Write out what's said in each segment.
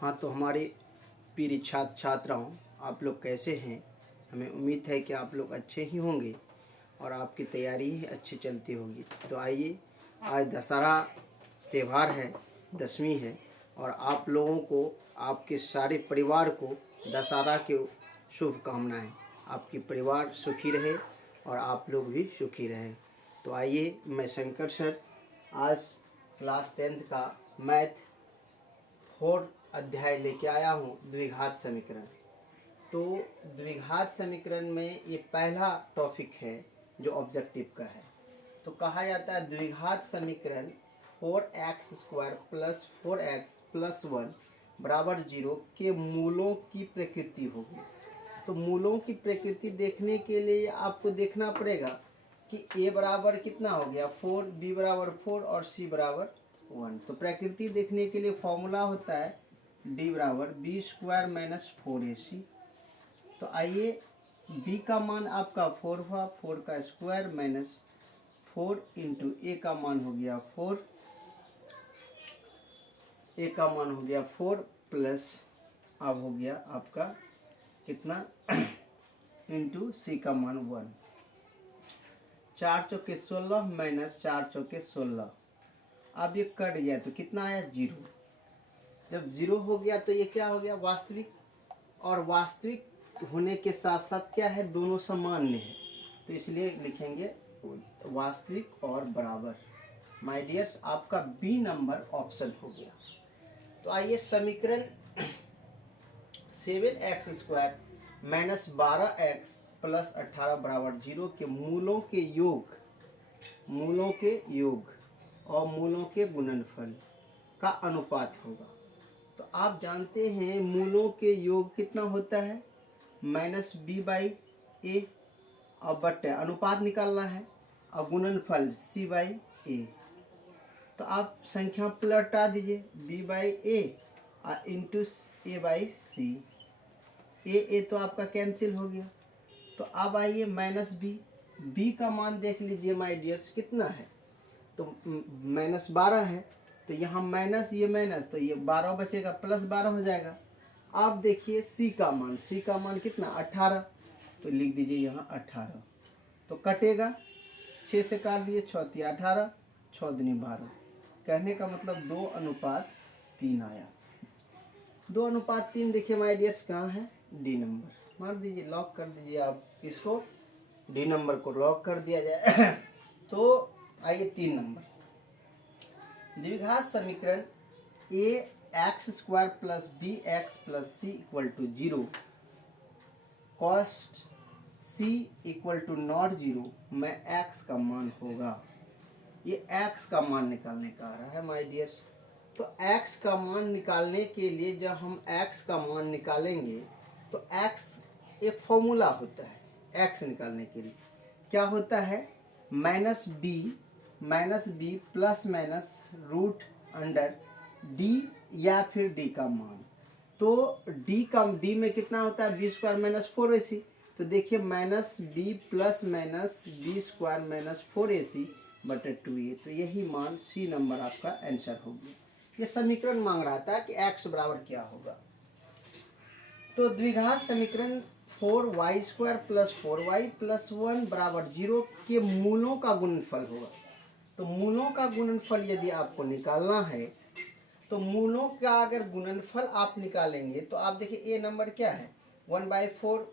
हाँ, तो हमारे प्रिय छात्र छात्राओं, आप लोग कैसे हैं? हमें उम्मीद है कि आप लोग अच्छे ही होंगे और आपकी तैयारी ही अच्छी चलती होगी। तो आइए, आज दशहरा त्यौहार है, दशमी है, और आप लोगों को, आपके सारे परिवार को दशहरा की शुभकामनाएं। आपकी परिवार सुखी रहे और आप लोग भी सुखी रहें। तो आइए, मैं शंकर सर आज क्लास 10th का मैथ 4 अध्याय लेके आया हूँ, द्विघात समीकरण। तो द्विघात समीकरण में ये पहला टॉपिक है जो ऑब्जेक्टिव का है। तो कहा जाता है द्विघात समीकरण 4x² प्लस 4x प्लस 1 बराबर 0 के मूलों की प्रकृति होगी। तो मूलों की प्रकृति देखने के लिए आपको देखना पड़ेगा कि a बराबर कितना हो गया 4, b बराबर 4 और c बराबर 1। तो प्रकृति देखने के लिए फॉर्मूला होता है d बराबर b² माइनस 4ac। तो आइए, b का मान आपका 4 हुआ, 4 का स्क्वायर माइनस 4 इंटू a का मान हो गया 4, a का मान हो गया 4 प्लस अब हो गया आपका कितना इंटू c का मान 1। 4 चौके 16 माइनस 4 चौके 16। अब ये कट गया तो कितना आया 0। जब 0 हो गया तो ये क्या हो गया वास्तविक, और वास्तविक होने के साथ साथ क्या है दोनों सामान्य है, तो इसलिए लिखेंगे वास्तविक और बराबर। माय डियर्स, आपका बी नंबर ऑप्शन हो गया। तो आइए समीकरण 7x² माइनस 12x प्लस 18 बराबर 0 के मूलों के योग और मूलों के गुणनफल का अनुपात होगा। तो आप जानते हैं मूलों के योग कितना होता है माइनस b/a, और बटे अनुपात निकालना है, और गुणनफल c/a। तो आप संख्या पलटा दीजिए b/a और इंटू a/c। a तो आपका कैंसिल हो गया। तो अब आइए माइनस b का मान देख लीजिए माय डियर्स कितना है, तो माइनस 12 है, तो यहाँ माइनस ये माइनस, तो ये 12 बचेगा, प्लस 12 हो जाएगा। आप देखिए c का मान कितना 18, तो लिख दीजिए यहाँ 18। तो कटेगा 6 से काट दीजिए, 6 × 18, 6 दूनी 12। कहने का मतलब 2:3 आया। 2:3 देखिए माय डियर्स कहाँ है, डी नंबर। मार दीजिए, लॉक कर दीजिए आप इसको, डी नंबर को लॉक कर दिया जाए। तो आइए 3 नंबर, द्विघात समीकरण ax² plus bx plus c equal to 0 cost c equal to not 0 में x का मान होगा। ये x का मान निकालने का आ रहा है माय डियर्स। तो x का मान निकालने के लिए जब हम x का मान निकालेंगे तो x एक फॉर्मूला होता है x निकालने के लिए, क्या होता है minus b plus minus root under d या फिर d का मान। तो d में कितना होता है b² माइनस 4ac। तो देखिए minus b plus minus b² minus 4ac बटे 2a। तो यही मान c नंबर आपका आंसर हो गया। ये समीकरण मांग रहा था कि x बराबर क्या होगा। तो द्विघात समीकरण 4y² प्लस 4y प्लस 1 बराबर 0 के मूलों का गुणनफल होगा। तो मूलों का गुणनफल यदि आपको निकालना है, तो मूलों का अगर गुणनफल आप निकालेंगे तो आप देखिए a नंबर क्या है 1/4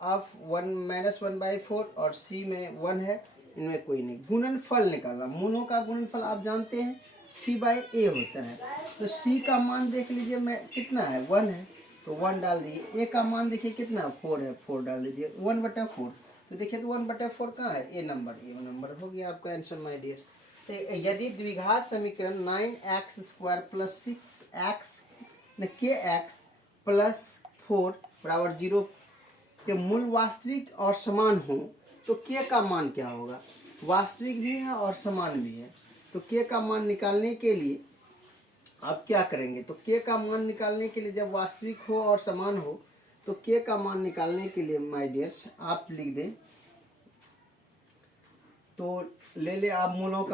ऑफ 1 माइनस 1/4 और c में 1 है, इनमें कोई नहीं। गुणनफल निकालना, मूलों का गुणनफल आप जानते हैं c/a होता है। तो c का मान देख लीजिए मैं कितना है 1 है, तो 1 डाल दीजिए। a का मान देखिए कितना 4 है, 4 डाल दीजिए 1/4। तो देखिए तो 1/4 कहाँ है, ए नंबर हो गया आपका आंसर माय डियर। तो यदि द्विघात समीकरण 9x² प्लस 6x प्लस 4 बराबर 0 के मूल वास्तविक और समान हो, तो k का मान क्या होगा, वास्तविक भी है और समान भी है। तो k का मान निकालने के लिए आप क्या करेंगे, तो k का मान निकालने के लिए जब वास्तविक हो और समान हो, तो k का मान निकालने के लिए माय डियर्स आप लिख दें, तो ले आप मूलों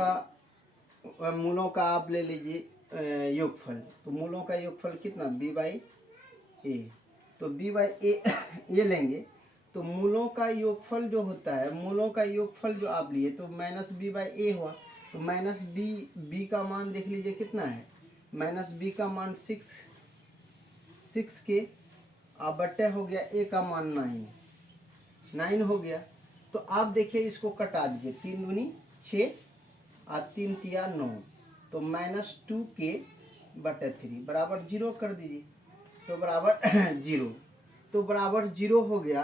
का आप ले लीजिए योगफल, तो मूलों का योगफल कितना बी बाई ए, तो बी बाई ए ये लेंगे तो मूलों का योगफल जो होता है, मूलों का योगफल जो आप लिए तो माइनस बी बाई ए हुआ, तो माइनस बी का मान देख लीजिए कितना है, माइनस बी का मान 6 के अब बट्टे हो गया ए का मान 9 हो गया। तो आप देखिए इसको कटा दीजिए, 3 दूनी 6 और 3 तिया 9, तो -2 के बटे 3 बराबर 0 कर दीजिए, तो बराबर 0, तो बराबर 0 हो गया।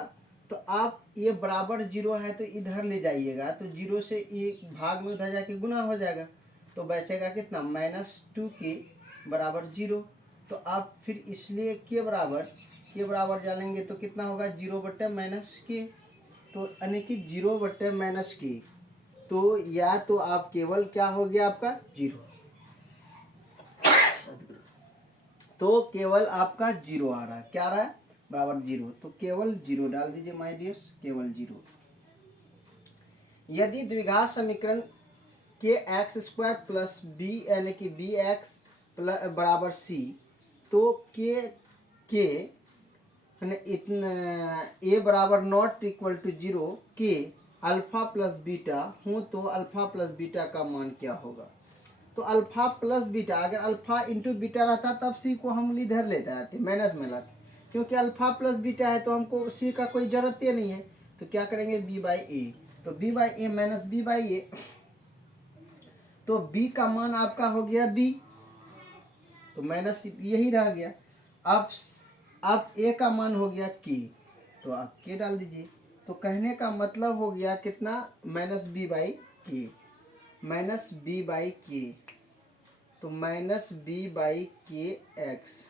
तो आप ये बराबर 0 है तो इधर ले जाइएगा, तो 0 से एक भाग में उधर जाके गुना हो जाएगा, तो बचेगा कितना -2 के बराबर 0। तो आप फिर इसलिए के बराबर डालेंगे तो कितना होगा 0 बट्टे माइनस के, तो यानी कि 0 बट्टे माइनस के, तो या तो आप केवल क्या हो गया आपका 0, तो केवल आपका 0 आ रहा है, क्या आ रहा है बराबर 0, तो केवल 0 डाल दीजिए माय डियर्स, केवल 0। यदि द्विघात समीकरण के एक्स स्क्वायर प्लस बी यानी कि बी एक्स बराबर सी, तो के इतना ए बराबर नॉट इक्वल टू 0 के अल्फा प्लस बीटा हूँ, तो अल्फा प्लस बीटा का मान क्या होगा, तो अल्फा प्लस बीटा, अगर अल्फा इंटू बीटा रहता तब सी को हम इधर लेते आते माइनस में लाते, क्योंकि अल्फा प्लस बीटा है तो हमको सी का कोई जरूरत ही नहीं है, तो क्या करेंगे बी बाई ए, तो B by A minus B by A, तो बी का मान आपका हो गया बी, तो माइनस यही रह गया। अब ए का मान हो गया के, तो आप के डाल दीजिए, तो कहने का मतलब हो गया कितना माइनस बी बाई के, माइनस बी बाई के, तो माइनस बी बाई के एक्स,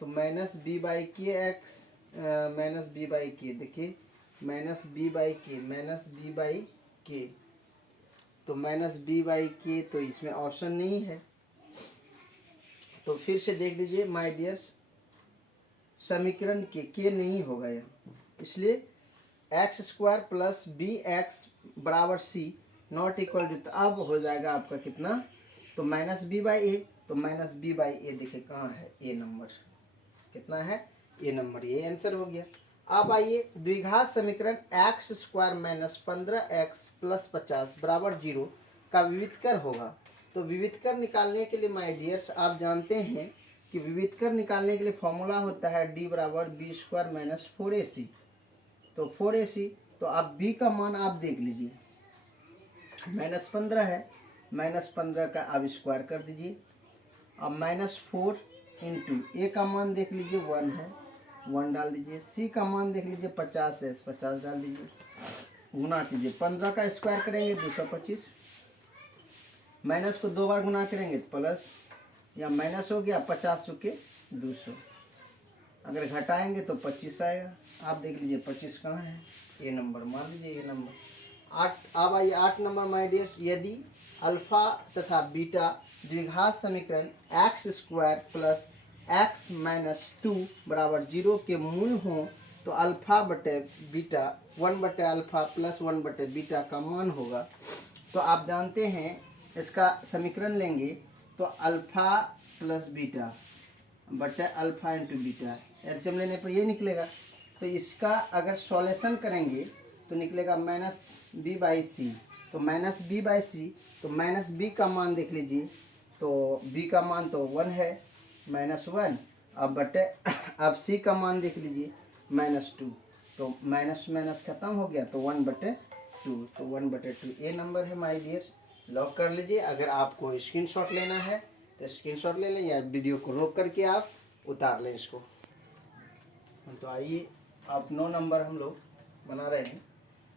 तो माइनस बी बाई के एक्स, माइनस बी बाई के, देखिए माइनस बी बाई के, माइनस बी बाई के, तो माइनस बी बाई के, तो इसमें ऑप्शन नहीं है, तो फिर से देख लीजिए माय डियर्स, समीकरण के नहीं होगा यहाँ, इसलिए x square plus B x बराबर सी नॉट इक्वल टू, अब हो जाएगा आपका कितना, तो माइनस बी बाई ए, तो माइनस बी बाई ए देखिए कहाँ है, ए नंबर कितना है, ए नंबर, ये आंसर हो गया। अब आइए द्विघात समीकरण X square minus 15x plus 50 बराबर 0 का विविधकर होगा, तो विविधकर निकालने के लिए माय डियर्स आप जानते हैं कि विविधकर निकालने के लिए फॉर्मूला होता है डी बराबर बी स्क्वायर माइनस 4ac, तो 4ac, तो आप b का मान आप देख लीजिए, -15 है, -15 का आप स्क्वायर कर दीजिए, अब -4 इंटू ए का मान देख लीजिए 1 है, 1 डाल दीजिए, सी का मान देख लीजिए 50 है, 50 डाल दीजिए, गुना कीजिए, 15 का स्क्वायर करेंगे 225, माइनस को 2 बार गुना करेंगे तो प्लस, या माइनस हो गया 50 के 200, अगर घटाएंगे तो 25 आएगा, आप देख लीजिए 25 कहाँ है, ये नंबर मान लीजिए, ये नंबर 8। अब आइए 8 नंबर माय डियर्स, यदि अल्फा तथा बीटा द्विघात समीकरण X square plus x minus 2 बराबर 0 के मूल हों, तो अल्फा बटे बीटा 1 बटे अल्फा प्लस 1 बटे बीटा का मान होगा, तो आप जानते हैं इसका समीकरण लेंगे तो अल्फा प्लस बीटा बटे अल्फा इंटू बीटा, एलसीएम लेने पर ये निकलेगा, तो इसका अगर सॉल्यूशन करेंगे तो निकलेगा माइनस बी बाई सी, तो माइनस बी बाई सी, तो माइनस बी का मान देख लीजिए, तो बी का मान तो 1 है, -1, अब बटे अब सी का मान देख लीजिए -2, तो माइनस माइनस खत्म हो गया, तो 1/2, तो 1/2 ए नंबर है माय डियर्स, लॉक कर लीजिए। अगर आपको स्क्रीनशॉट लेना है तो स्क्रीनशॉट ले लें, या वीडियो को रोक करके आप उतार लें इसको। तो आइए आप 9 नंबर हम लोग बना रहे हैं,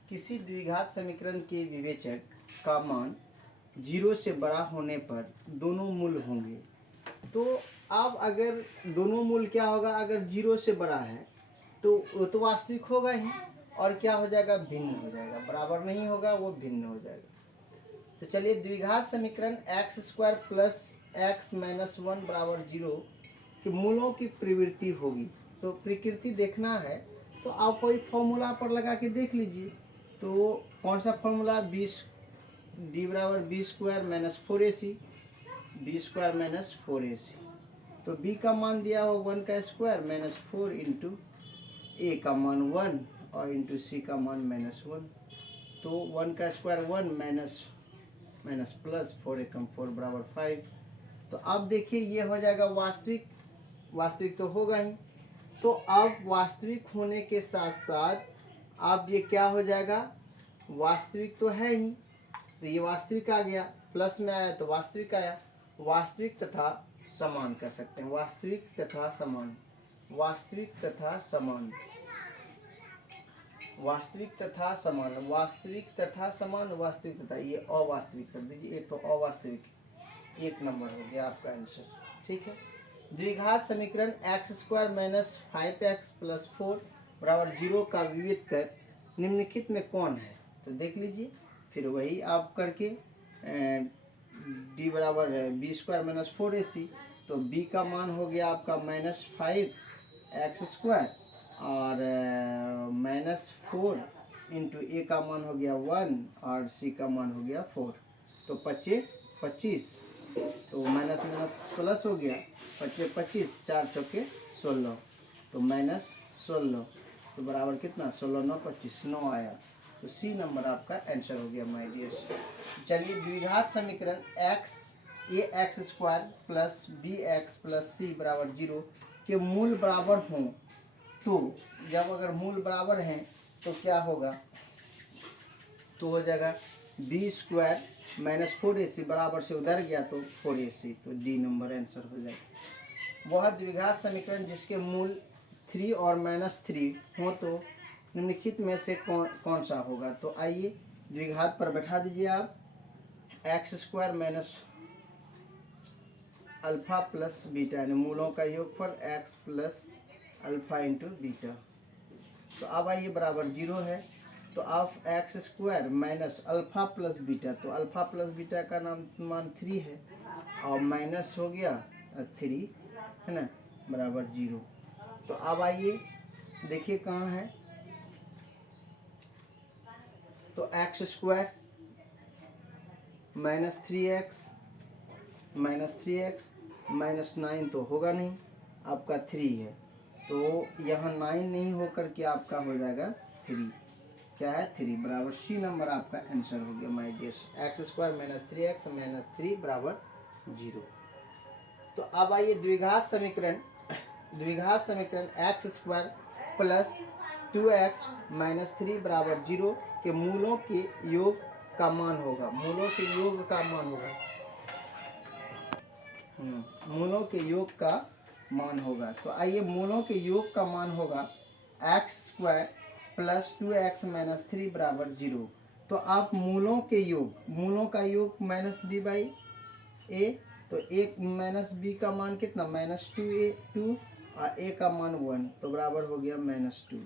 किसी द्विघात समीकरण के विवेचक का मान 0 से बड़ा होने पर दोनों मूल होंगे, तो अब अगर दोनों मूल क्या होगा, अगर 0 से बड़ा है तो वो तो वास्तविक होगा ही, और क्या हो जाएगा भिन्न हो जाएगा, बराबर नहीं होगा वो भिन्न हो जाएगा। तो चलिए द्विघात समीकरण X square plus x minus 1 बराबर 0 के मूलों की प्रवृत्ति होगी, तो प्रकृति देखना है तो आप कोई फॉर्मूला पर लगा के देख लीजिए, तो कौन सा फॉर्मूला, डी बराबर b square minus 4ac, b square minus 4ac। तो b का मान दिया हो 1 का स्क्वायर माइनस 4 इंटू ए का मान 1 और इंटू सी का मान -1। तो 1 का स्क्वायर 1 माइनस प्लस 4 एकम 4 बराबर 5। तो अब देखिए ये हो जाएगा वास्तविक, वास्तविक तो होगा ही। तो अब वास्तविक होने के साथ साथ अब ये क्या हो जाएगा, वास्तविक तो है ही, तो ये वास्तविक आ गया, प्लस में आया तो वास्तविक आया। वास्तविक तथा समान कर सकते हैं, वास्तविक तथा समान, वास्तविक तथा समान, वास्तविक तथा समान, वास्तविक तथा समान, वास्तविक तथा, ये अवास्तविक कर दीजिए, एक तो अवास्तविक, 1 नंबर हो गया आपका आंसर। ठीक है। द्विघात समीकरण X square minus 5x plus 4 बराबर 0 का विविधकर निम्नलिखित में कौन है। तो देख लीजिए, फिर वही आप करके d बराबर बी स्क्वायर माइनस 4ac, तो b का मान हो गया आपका -5x स्क्वायर और -4 इंटू ए का मान हो गया 1 और सी का मान हो गया 4। तो 25, तो माइनस माइनस प्लस हो गया, 25, 4 चौके 16, तो -16, तो बराबर कितना, 16 9 25, 9 आया। तो सी नंबर आपका आंसर हो गया माय डियर्स। चलिए द्विघात समीकरण X square plus B X plus C बराबर 0 के मूल बराबर हों, तो जब अगर मूल बराबर हैं तो क्या होगा, तो हो जाएगा बी स्क्वायर माइनस 4ac बराबर से उधर गया तो 4ac, तो डी नंबर आंसर हो जाएगा। वह द्विघात समीकरण जिसके मूल 3 और -3 हो तो निम्नलिखित में से कौन सा होगा। तो आइए द्विघात पर बैठा दीजिए आप, x square minus alpha plus beta, यानी मूलों का योगफल x plus alpha into beta. तो अब आइए बराबर 0 है, तो आप x square minus alpha plus beta, तो अल्फा प्लस बीटा का मान 3 है और माइनस हो गया 3 है ना, बराबर 0। तो अब आइए देखिए कहाँ है, तो एक्स स्क्वायर -3x माइनस 9 तो होगा नहीं, आपका 3 है, तो यहाँ 9 नहीं होकर के आपका हो जाएगा 3, क्या है 3, बराबर सी नंबर आपका आंसर हो गया my dears. X square -3x minus 3 बराबर 0। तो अब आइए द्विघात समीकरण X square plus 2x minus 3 बराबर 0 के मूलों के योग का मान होगा, मूलों के योग का मान होगा, मूलों के योग का मान होगा। तो आइए मूलों के योग का मान होगा x square plus 2x minus 3 बराबर 0। तो आप मूलों के योग, मूलों का योग -b/a, तो एक माइनस बी का मान कितना -2 और a का मान 1, तो बराबर हो गया -2,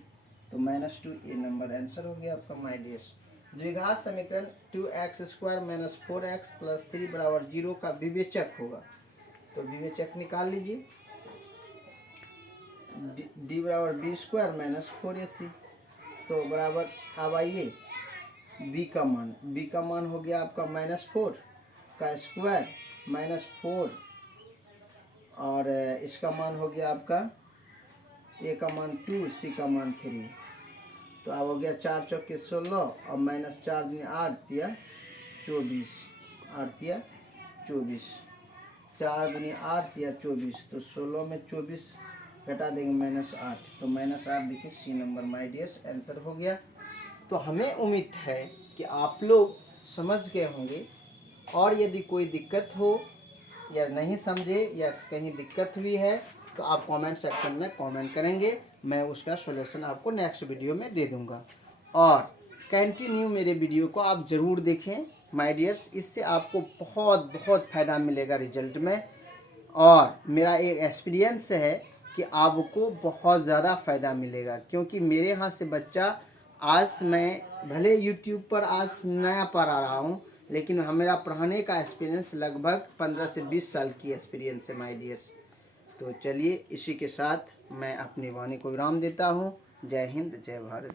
तो -2 नंबर आंसर हो गया आपका माय डियर्स। द्विघात समीकरण 2x square minus 4x plus 3 बराबर 0 का विवेचक होगा। तो विवेचक निकाल लीजिए, डी बराबर बी स्क्वायर माइनस 4ac, तो बराबर अब आइए b का मान हो गया आपका -4 का स्क्वायर -4 और इसका मान हो गया आपका a का मान 2, c का मान 3, तो अब हो गया 4 चौके 16 और -4 दूनी 8 या 24, 8 या 24, 4 दूनी 8 या 24, तो 16 में 24 घटा देंगे -8, तो -8 देखिए C number my dears answer हो गया। तो हमें उम्मीद है कि आप लोग समझ गए होंगे, और यदि कोई दिक्कत हो या नहीं समझे या कहीं दिक्कत हुई है तो आप कमेंट सेक्शन में कमेंट करेंगे, मैं उसका सॉल्यूशन आपको नेक्स्ट वीडियो में दे दूंगा। और कंटिन्यू मेरे वीडियो को आप ज़रूर देखें माय डियर्स, इससे आपको बहुत फ़ायदा मिलेगा रिजल्ट में, और मेरा एक एक्सपीरियंस है कि आपको बहुत ज़्यादा फ़ायदा मिलेगा, क्योंकि मेरे यहाँ से बच्चा, आज मैं भले यूट्यूब पर आज नया पढ़ा रहा हूँ, लेकिन मेरा पढ़ाने का एक्सपीरियंस लगभग 15 से 20 साल की एक्सपीरियंस है माय डियर्स। तो चलिए इसी के साथ मैं अपनी वाणी को विराम देता हूँ। जय हिंद, जय भारत।